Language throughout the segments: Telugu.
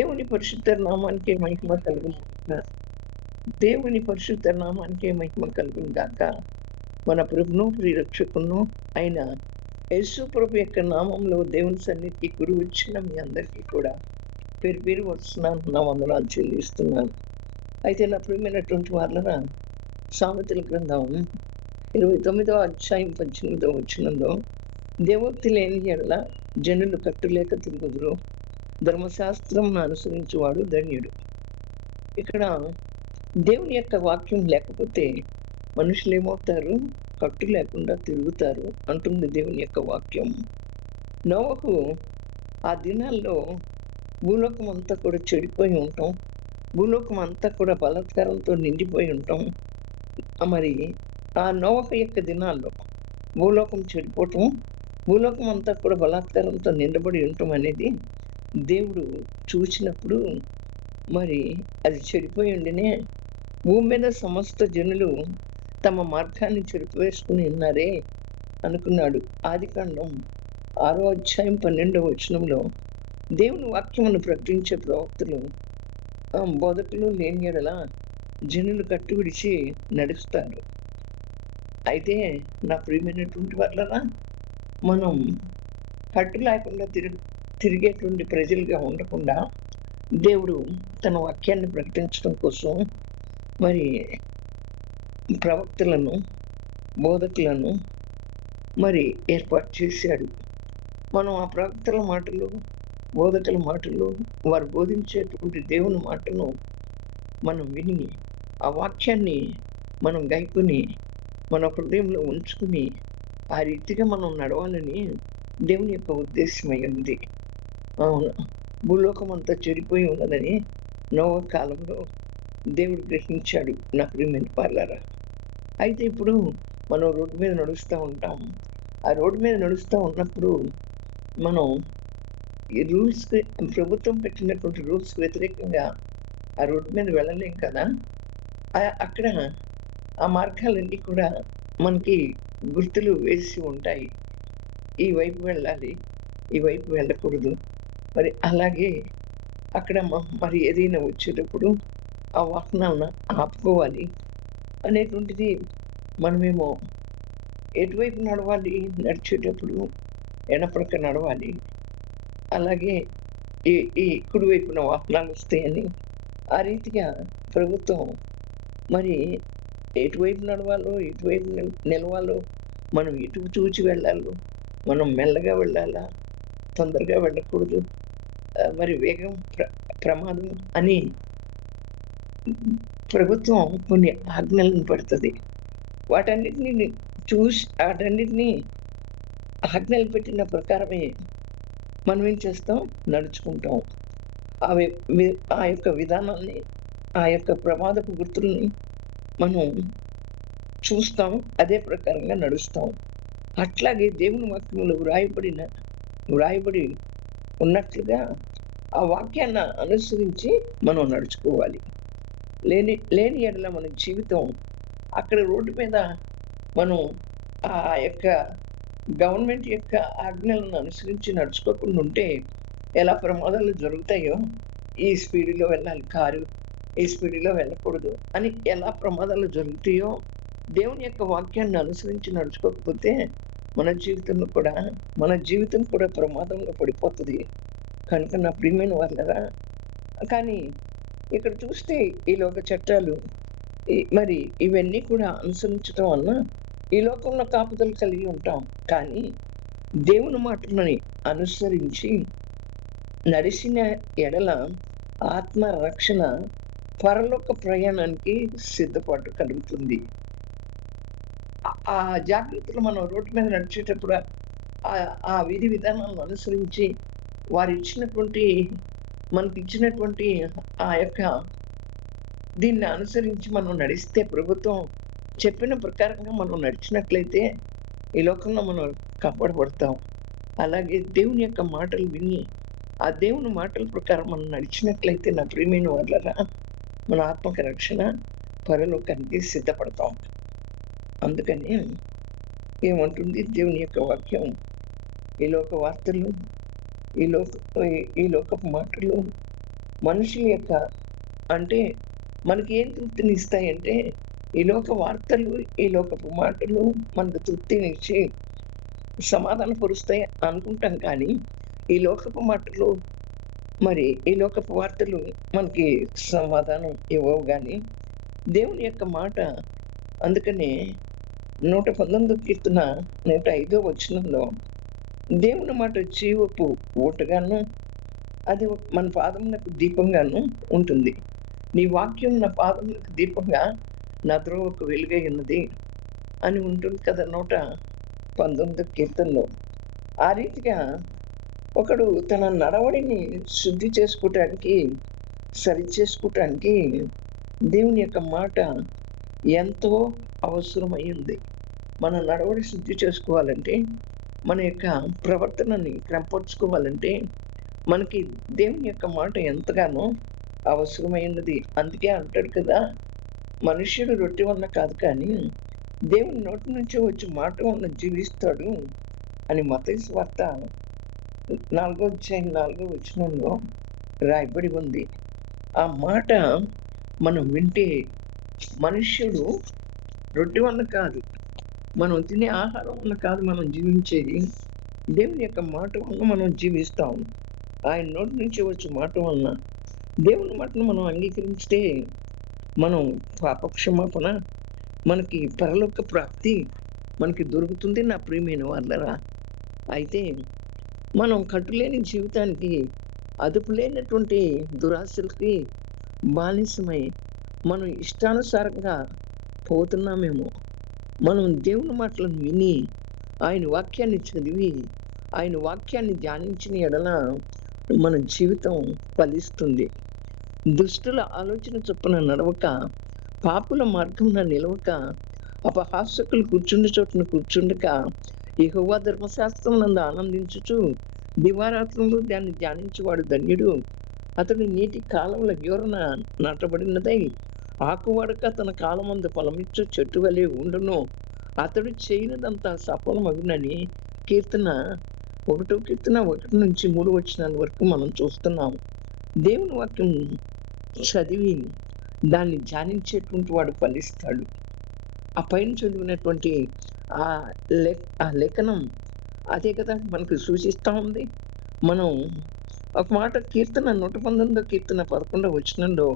దేవుని పరిశుద్ధ నామానికే మహిమ కలుగును గాక. దేవుని పరిశుద్ధ నామానికే మహిమ కలుగును గాక. మన ప్రభువును ప్రియరక్షకును అయిన యేసు ప్రభు యొక్క నామంలో దేవుని సన్నిధికి కూడి వచ్చిన మీ అందరికీ కూడా పేరు పేరు వస్తున్నాను, నా వందనాలు చెల్లిస్తున్నాను. అయితే నా ప్రియమైనటువంటి వాళ్ళరా, సామెతల గ్రంథం 29వ అధ్యాయం 18వ వచనంలో, దేవోక్తి లేని ఎడల జనులు కట్టులేక తిరుగుదురు, ధర్మశాస్త్రం అనుసరించువాడు ధన్యుడు. ఇక్కడ దేవుని యొక్క వాక్యం లేకపోతే మనుషులు ఏమవుతారు? కట్టు లేకుండా తిరుగుతారు అంటుంది దేవుని యొక్క వాక్యం. నోవహు ఆ దినాల్లో భూలోకం అంతా కూడా చెడిపోయి ఉంటాం, భూలోకం అంతా కూడా బలాత్కారంతో నిండిపోయి ఉంటాం. మరి ఆ నోవహు యొక్క దినాల్లో భూలోకం చెడిపోవటం, భూలోకం అంతా కూడా బలాత్కారంతో నిండబడి ఉండటం అనేది దేవుడు చూసినప్పుడు, మరి అది చెడిపోయి ఉండినే భూమి మీద సమస్త జనులు తమ మార్గాన్ని చెరిపివేసుకుని ఉన్నారే అనుకున్నాడు. ఆదికాండం 6వ అధ్యాయం 12వ వచనంలో దేవుని వాక్యమును ప్రకటించే ప్రవక్తలు, బోధకులు లేని ఎడల జనులు కట్టు విడిచి నడుస్తారు. అయితే నా ప్రియమైనటువంటి వాళ్ళరా, మనం కట్టు లేకుండా తిరిగేటువంటి ప్రజలుగా ఉండకుండా దేవుడు తన వాక్యాన్ని ప్రకటించడం కోసం మరి ప్రవక్తలను, బోధకులను మరి ఏర్పాటు చేశాడు. మనం ఆ ప్రవక్తల మాటలు, బోధకుల మాటలు, వారు బోధించేటువంటి దేవుని మాటను మనం విని, ఆ వాక్యాన్ని మనం గైకొని మన హృదయంలో ఉంచుకుని ఆ రీతిగా మనం నడవాలని దేవుని యొక్క ఉద్దేశమై ఉంది. అవును, భూలోకం అంతా చెడిపోయి ఉన్నదని నోవహు కాలంలో దేవుడు గ్రహించాడు. నా ప్రియమైన పార్లారా, అయితే ఇప్పుడు మనం రోడ్డు మీద నడుస్తూ ఉంటాం. ఆ రోడ్డు మీద నడుస్తూ ఉన్నప్పుడు మనం ఈ రూల్స్కి, ప్రభుత్వం పెట్టినటువంటి రూల్స్కి వ్యతిరేకంగా ఆ రోడ్డు మీద వెళ్ళలేం కదా. అక్కడ ఆ మార్గాలన్నీ కూడా మనకి గుర్తులు వేసి ఉంటాయి. ఈ వైపు వెళ్ళాలి, ఈ వైపు వెళ్ళకూడదు. మరి అలాగే అక్కడ మరి ఏదైనా వచ్చేటప్పుడు ఆ వాహనాలను ఆపుకోవాలి అనేటువంటిది, మనమేమో ఎటువైపు నడవాలి, నడిచేటప్పుడు ఎడపడక నడవాలి. అలాగే ఈ ఈ కుడివైపున వాహనాలు వస్తాయని ఆ రీతిగా ప్రభుత్వం మరి ఎటువైపు నడవాలో, ఎటువైపు నిలవాలో, మనం ఎటు చూచి వెళ్ళాలో, మనం మెల్లగా వెళ్ళాలా, తొందరగా వెళ్ళకూడదు, మరి వేగం ప్రమాదం అని ప్రభుత్వం కొన్ని ఆజ్ఞలను పెడుతుంది. వాటన్నిటిని చూసి, వాటన్నిటినీ ఆజ్ఞలు పెట్టిన ప్రకారమే మనం ఏం చేస్తాం? నడుచుకుంటాం. అవి ఆ యొక్క విధానాన్ని, ఆ యొక్క ప్రమాదపు గుర్తుల్ని మనం చూస్తాం, అదే ప్రకారంగా నడుస్తాం. అట్లాగే దేవుని వాక్యంలో వ్రాయబడి ఉన్నట్లుగా ఆ వాక్యాన్ని అనుసరించి మనం నడుచుకోవాలి. లేని ఎడల మన జీవితం అక్కడ రోడ్డు మీద మనం ఆ యొక్క గవర్నమెంట్ యొక్క ఆజ్ఞలను అనుసరించి నడుచుకోకుండా ఉంటే ఎలా ప్రమాదాలు జరుగుతాయో, ఈ స్పీడ్లో వెళ్ళాలి కారు, ఈ స్పీడ్లో వెళ్ళకూడదు అని ఎలా ప్రమాదాలు జరుగుతాయో, దేవుని యొక్క వాక్యాన్ని అనుసరించి నడుచుకోకపోతే మన జీవితం కూడా ప్రమాదంలో పడిపోతుంది. కనుక నా ప్రియమైన వాళ్ళరా, కానీ ఇక్కడ చూస్తే ఈ లోక చట్టాలు మరి ఇవన్నీ కూడా అనుసరించడం వలన ఈ లోకంలో కాపుదలు కలిగి ఉంటాం. కానీ దేవుని మాటలని అనుసరించి నడిచిన ఎడల ఆత్మ రక్షణ, పరలోక ప్రయాణానికి సిద్ధపాటు కలుగుతుంది. ఆ జాగ్రత్తలు మనం రోడ్డు మీద నడిచేటప్పుడు ఆ విధి విధానాలను అనుసరించి మనకి ఇచ్చినటువంటి ఆ యొక్క దీన్ని అనుసరించి మనం నడిస్తే, ప్రభుత్వం చెప్పిన ప్రకారంగా మనం నడిచినట్లయితే ఈ లోకంలో మనం కాపాడబడతాం. అలాగే దేవుని యొక్క మాటలు విని ఆ దేవుని మాటల ప్రకారం మనం నడిచినట్లయితే నా ప్రియమైన వాళ్ళరా, మన ఆత్మక రక్షణ, పరలోకానికి సిద్ధపడతాం. అందుకని ఏమంటుంది దేవుని యొక్క వాక్యం? ఈ లోక వార్తలు, ఈ లోకపు మాటలు మనుషుల యొక్క అంటే మనకి ఏం తృప్తినిస్తాయంటే, ఈ లోక వార్తలు, ఈ లోకపు మాటలు మనకు తృప్తినిచ్చి సమాధానపరుస్తాయి అనుకుంటాం కానీ, ఈ లోకపు మాటలు ఈ లోకపు వార్తలు మనకి సమాధానం ఇవ్వవు గానీ, దేవుని యొక్క మాట అందుకనే 119 కీర్తన 105 వచనంలో దేవుని మాట జీవపు ఊటగాను, అది మన పాదములకు దీపంగాను ఉంటుంది. నీ వాక్యం నా పాదములకు దీపంగా, నా త్రోవకు వెలుగై ఉన్నది అని ఉంటుంది కదా 119 కీర్తనలో. ఆ రీతిగా ఒకడు తన నడవడిని శుద్ధి చేసుకోవటానికి, సరిచేసుకోవటానికి దేవుని యొక్క మాట ఎంతో అవసరమై ఉంది. మన నడవడి శుద్ధి చేసుకోవాలంటే, మన యొక్క ప్రవర్తనని క్రమపరుచుకోవాలంటే, మనకి దేవుని యొక్క మాట ఎంతగానో అవసరమైనది. అందుకే అంటాడు కదా, మనుష్యుడు రొట్టె వలన కాదు కానీ దేవుని నోటి నుంచి వచ్చే మాట వలన జీవిస్తాడు అని మత్తయి సువార్త 4వ అధ్యాయం 4వ వచనంలో రాయబడి ఉంది. ఆ మాట మనం వింటే మనుష్యుడు రొట్టె వలన కాదు, మనం తినే ఆహారం వలన కాదు మనం జీవించేది, దేవుని యొక్క మాట వలన మనం జీవిస్తాం. ఆయన నోటి నుంచి వచ్చే మాట వలన దేవుని మాటను మనం అంగీకరిస్తే మనం పాపక్షమాపణ, మనకి పరలోక ప్రాప్తి మనకి దొరుకుతుంది నా ప్రియమైన వాళ్ళరా. అయితే మనం కట్టులేని జీవితానికి, అదుపు లేనటువంటి దురాశలకి బానిసమై మనం ఇష్టానుసారంగా పోతున్నామేమో. మనం దేవుని మాటలను విని, ఆయన వాక్యాన్ని చదివి, ఆయన వాక్యాన్ని ధ్యానించిన ఎడల మన జీవితం ఫలిస్తుంది. దుష్టుల ఆలోచన చొప్పున నడవక, పాపుల మార్గంలో నిలవక, అపహాసకులు కూర్చుండి చోటున కూర్చుండక, యెహోవా ధర్మశాస్త్రమునందు ఆనందించుచు దివారాత్రములు దాన్ని ధ్యానించువాడు ధన్యుడు. అతడు నీటి కాలముల యోరన నాటబడినదై ఆకువాడక తన కాలమందు ఫలమిచ్చు చెట్టు వలె ఉండును. అతడు చేయనిదంతా సఫలమగునని కీర్తన 1 నుంచి 3 వచనాల వరకు మనం చూస్తున్నాం. దేవుని వాక్యం చదివి దాన్ని ధ్యానించేటువంటి వాడు ఫలిస్తాడు. ఆ పైన చదివినటువంటి ఆ లేఖనం అదే కదా మనకు సూచిస్తూ ఉంది. మనం ఒక మాట కీర్తన 119 కీర్తన 11వ వచనంలో,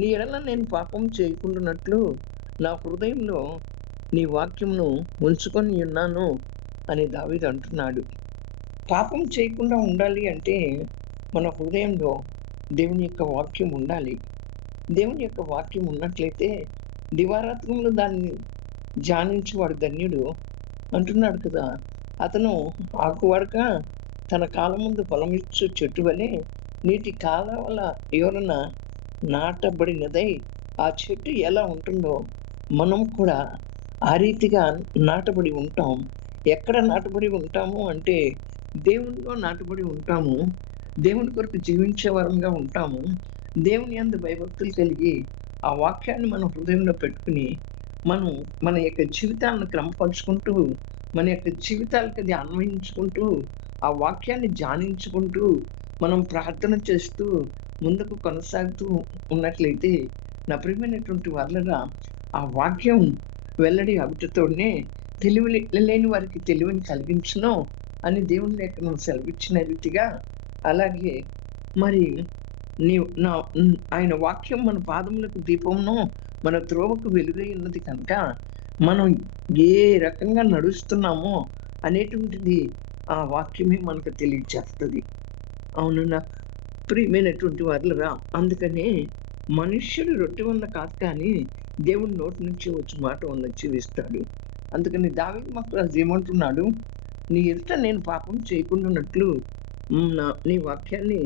నీ ఎడల నేను పాపం చేయకుండానట్లు నా హృదయంలో నీ వాక్యమును ఉంచుకొని ఉన్నాను అని దావీదు అంటున్నాడు. పాపం చేయకుండా ఉండాలి అంటే మన హృదయంలో దేవుని యొక్క వాక్యం ఉండాలి. దేవుని యొక్క వాక్యం ఉన్నట్లయితే దివారాత్రములు దాన్ని ధ్యానించేవాడు ధన్యుడు అంటున్నాడు కదా. అతను ఆకువాడక తన కాలం ముందు ఫలమిచ్చు చెట్టు వలె నీటి కాలవల యోరన నాటబడినదై, ఆ చెట్టు ఎలా ఉంటుందో మనం కూడా ఆ రీతిగా నాటబడి ఉంటాం. ఎక్కడ నాటబడి ఉంటాము అంటే దేవునిలో నాటబడి ఉంటాము. దేవుని కొరకు జీవించే వరంగా ఉంటాము. దేవుని యందు భయభక్తులు కలిగి ఆ వాక్యాన్ని మన హృదయంలో పెట్టుకుని మనం మన యొక్క జీవితాలను క్రమపరుచుకుంటూ, మన యొక్క జీవితాలకు అది అన్వయించుకుంటూ, ఆ వాక్యాన్ని ధ్యానించుకుంటూ, మనం ప్రార్థన చేస్తూ ముందుకు కొనసాగుతూ ఉన్నట్లయితే నా ప్రియమైనటువంటి వాళ్ళరా, ఆ వాక్యం వెల్లడి అగుటతోనే తెలివి లేని వారికి తెలివిని కలిగించును అని దేవుని లేఖనం సెలవిచ్చిన రీతిగా, అలాగే మరి ఆయన వాక్యం మన పాదములకు దీపమును, మన త్రోవకు వెలుగై ఉన్నది కనుక మనం ఏ రకంగా నడుస్తున్నామో అనేటువంటిది ఆ వాక్యమే మనకు తెలియజేస్తుంది. అవునన్నా ప్రియమైనటువంటి వాళ్ళరా, అందుకనే మనుష్యుడు రొట్టె వలన కాదు కానీ దేవుని నోటి నుంచి వచ్చి మాట వలన జీవిస్తాడు. అందుకని దావీదు మహారాజు ఏమంటున్నాడు, నీ ఎదుట నేను పాపం చేయకుండానట్లు నీ వాక్యాన్ని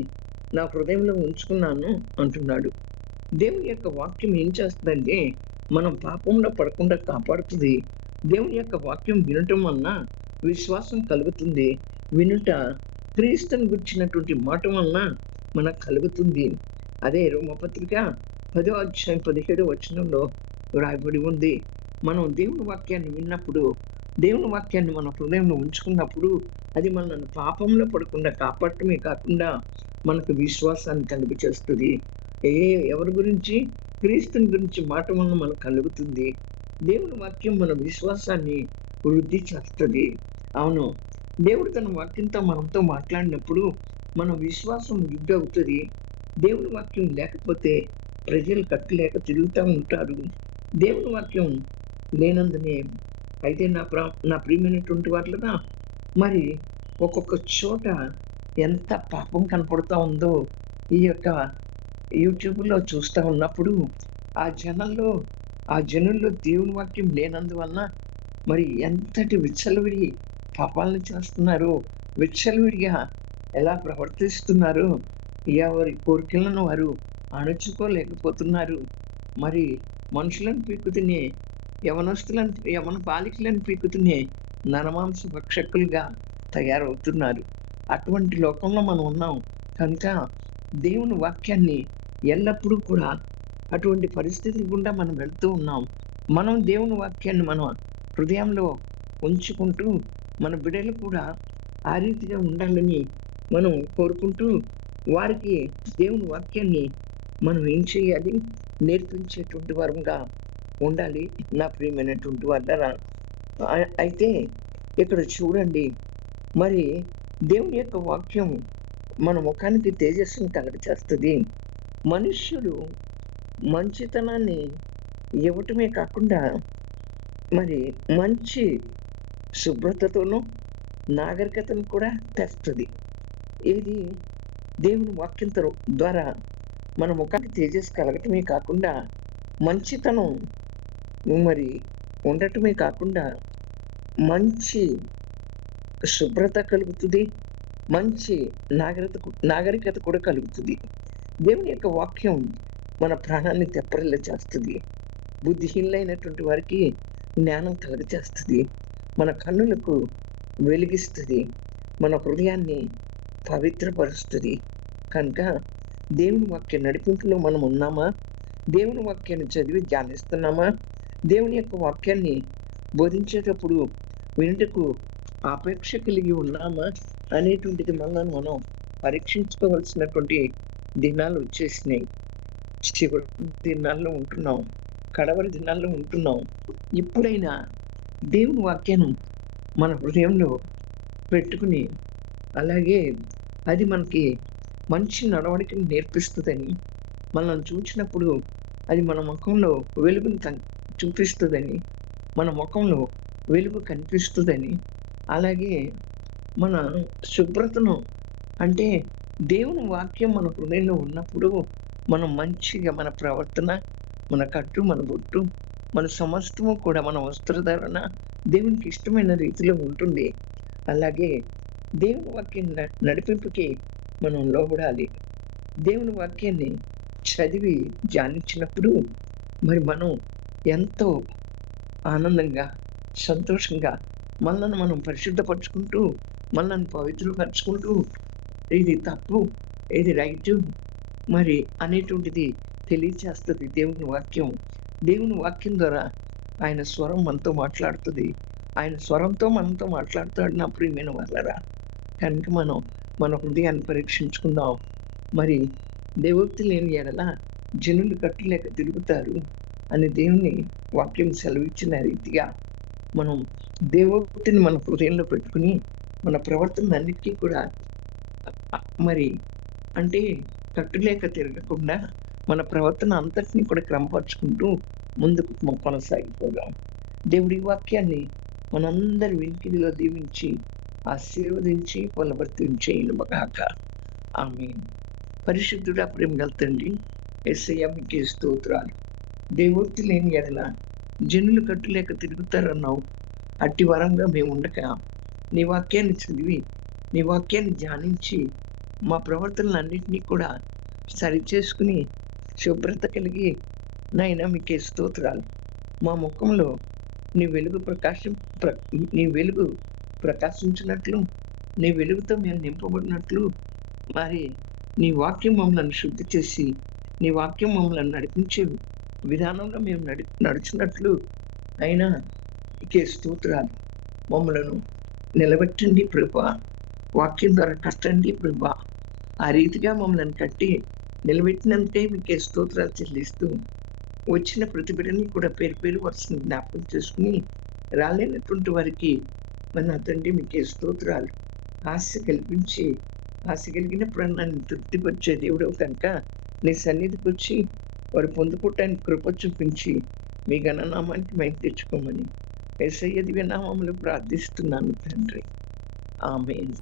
నా హృదయంలో ఉంచుకున్నాను అంటున్నాడు. దేవుని యొక్క వాక్యం ఏం చేస్తుందంటే మనం పాపంలో పడకుండా కాపాడుతుంది. దేవుని యొక్క వాక్యం వినటం వలన విశ్వాసం కలుగుతుంది. వినుట క్రీస్తుని గురించినటువంటి మాట వలన మనకు కలుగుతుంది. అదే రోమపత్రిక 10వ అధ్యాయం 17వ వచనంలో రాయబడి ఉంది. మనం దేవుని వాక్యాన్ని విన్నప్పుడు దేవుని వాక్యాన్ని మన హృదయంలో ఉంచుకున్నప్పుడు అది మనల్ని పాపంలో పడకుండా కాపాడటమే కాకుండా మనకు విశ్వాసాన్ని కలుగచేస్తుంది. ఏ ఎవరి గురించి? క్రీస్తుని గురించి మాట వలన మనకు కలుగుతుంది. దేవుని వాక్యం మన విశ్వాసాన్ని వృద్ధి చేస్తది. అవును. దేవుడు తన వాక్యంతో మనతో మాట్లాడినప్పుడు మన విశ్వాసం వృద్ధి అవుతది. దేవుని వాక్యం లేకపోతే ప్రజలు కట్టులేక తిరుగుతా ఉంటారు. దేవుని వాక్యం లేనందునే అయితే నా ప్రియమైనటువంటి వారులారా, మరి ఒక్కొక్క చోట ఎంత పాపం కనపడుతా ఉందో ఈ యొక్క యూట్యూబ్‌లో చూస్తా ఉన్నప్పుడు ఆ జనంలో ఆ జనుల్లో దేవుని వాక్యం లేనందువలన మరి ఎంతటి విచ్చలవిడి పాపాలను చేస్తున్నారో, విచ్చలవిడిగా ఎలా ప్రవర్తిస్తున్నారో, ఎవరి కోరికలను వారు అణుచుకోలేకపోతున్నారు. మరి మనుషులను పీక్కు తినే యవన బాలికలను పీక్కు తినే నరమాంస భక్షకులుగా తయారవుతున్నారు. అటువంటి లోకంలో మనం ఉన్నాం. కనుక దేవుని వాక్యాన్ని ఎల్లప్పుడూ కూడా అటువంటి పరిస్థితుల గుండా మనం వెళ్తూ ఉన్నాం. మనం దేవుని వాక్యాన్ని మన హృదయంలో ఉంచుకుంటూ మన బిడ్డలు కూడా ఆ రీతిగా ఉండాలని మనం కోరుకుంటూ వారికి దేవుని వాక్యాన్ని మనం ఏం చేయాలి? నేర్పించేటువంటి వారంగా ఉండాలి. నా ప్రియమైనటువంటి వాళ్ళారా, అయితే ఇక్కడ చూడండి, మరి దేవుని యొక్క వాక్యం మన ముఖానికి తేజస్సుని కలుగచేస్తది. మనుష్యుడు మంచితనాన్ని ఇవ్వటమే కాకుండా మరి మంచి శుభ్రతతోనూ నాగరికతను కూడా తెస్తది. ఏది? దేవుని వాక్యం ద్వారా మన ముఖానికి తేజస్సు కలగటమే కాకుండా మంచితనం మరి ఉండటమే కాకుండా మంచి శుభ్రత కలుగుతుంది. మంచి నాగరికత కూడా కలుగుతుంది. దేవుని యొక్క వాక్యం మన ప్రాణాన్ని తెప్పరిల్ల చేస్తుంది. బుద్ధిహీనులైనటువంటి వారికి జ్ఞానం కలుగచేస్తది. మన కన్నులకు వెలిగిస్తది. మన హృదయాన్ని పవిత్రపరుస్తది. కనుక దేవుని వాక్య నడిపింపులో మనం ఉన్నామా? దేవుని వాక్యాన్ని చదివి ధ్యానిస్తున్నామా? దేవుని యొక్క వాక్యాన్ని బోధించేటప్పుడు వినుటకు ఆపేక్ష కలిగి ఉన్నామా అనేటువంటిది మనల్ని మనం పరీక్షించుకోవాల్సినటువంటి దినాలు వచ్చేసినాయి. చివరి దినాల్లో ఉంటున్నాం. కడవరి దినాల్లో ఉంటున్నాం. ఇప్పుడైనా దేవుని వాక్యాన్ని మన హృదయంలో పెట్టుకుని, అలాగే అది మనకి మంచి నడవడికను నేర్పిస్తుందని, మనల్ని చూచినప్పుడు అది మన ముఖంలో వెలుగును చూపిస్తుందని, మన ముఖంలో వెలుగు కనిపిస్తుందని, అలాగే మన శుభ్రతను అంటే దేవుని వాక్యం మన హృదయంలో ఉన్నప్పుడు మనం మంచిగా మన ప్రవర్తన, మన కట్టు, మన బొట్టు, మన సమస్తము కూడా మన వస్త్రధారణ దేవునికి ఇష్టమైన రీతిలో ఉంటుంది. అలాగే దేవుని వాక్యం నడిపింపుకి మనం లోబడాలి. దేవుని వాక్యాన్ని చదివి ధ్యానించినప్పుడు మరి మనం ఎంతో ఆనందంగా, సంతోషంగా మనల్ని మనం పరిశుద్ధపరుచుకుంటూ, మనల్ని పవిత్రపరుచుకుంటూ, ఇది తప్పు, ఇది రైటు మరి అనేటువంటిది తెలియచేస్తుంది దేవుని వాక్యం. దేవుని వాక్యం ద్వారా ఆయన స్వరం మనతో మాట్లాడుతుంది. ఆయన స్వరంతో మనతో మాట్లాడుతాడు నా ప్రియమైన వాళ్ళరా. కనుక మనం మన హృదయాన్ని పరీక్షించుకుందాం. మరి దేవోక్తి లేని ఎడల జనులు కట్టులేక తిరుగుతారు అని దేవుని వాక్యం సెలవిచ్చిన రీతిగా మనం దేవోక్తిని మన హృదయంలో పెట్టుకుని మన ప్రవర్తన అన్నిటికీ కూడా మరి అంటే కట్టులేక తిరగకుండా మన ప్రవర్తన అంతటినీ కూడా క్రమపరుచుకుంటూ ముందుకు కొనసాగిపోదాం. దేవుడి వాక్యాన్ని మనందరి వినికిడిలో దీవించి ఆశీర్వదించి ఫలవర్తించేయునుగాక. ఆమేన్. పరిశుద్ధుడా, ప్రేమ గల తండ్రి, యేసయ్య మీకే స్తోత్రాలు. దేవోక్తి లేని ఎడల జనులు కట్టులేక తిరుగుతారన్నావు. అట్టి వరంగా మేము ఉండక నీ వాక్యాన్ని చదివి, నీ వాక్యాన్ని ధ్యానించి మా ప్రవర్తనలన్నింటినీ కూడా సరిచేసుకుని శుభ్రత కలిగి నాయనా మీకే స్తోత్రాలు. మా ముఖంలో నీ వెలుగు నీ వెలుగు ప్రకాశించినట్లు, నీ వెలుగుతో మేము నింపబడినట్లు, మరి నీ వాక్యం మమ్మల్ని శుద్ధి చేసి, నీ వాక్యం మమ్మల్ని నడిపించే విధానంలో మేము నడిచినట్లు అయినా నీకే స్తోత్రాలు. మమ్మలను నిలబెట్టండి ప్రభా. వాక్యం ద్వారా కట్టండి ప్రభా. ఆ రీతిగా మమ్మల్ని కట్టి నిలబెట్టినందుకే మీకే స్తోత్రాలు చెల్లిస్తూ వచ్చిన ప్రతి బిడ్డని కూడా పేరు పేరు వరుసను జ్ఞాపకం చేసుకుని రాలేనటువంటి వారికి మన తండ్రి మీకే స్తోత్రాలు. ఆశ కల్పించి ఆశ కలిగినప్పుడు నన్ను తృప్తిపరిచే దేవుడవు కనుక నీ సన్నిధికి వచ్చి వారు పొందుకోవటానికి కృప చూపించి మీ గణనామానికి మేము తెచ్చుకోమని యేసయ్య దివ్య నామములో ప్రార్థిస్తున్నాను తండ్రి. ఆమేన్.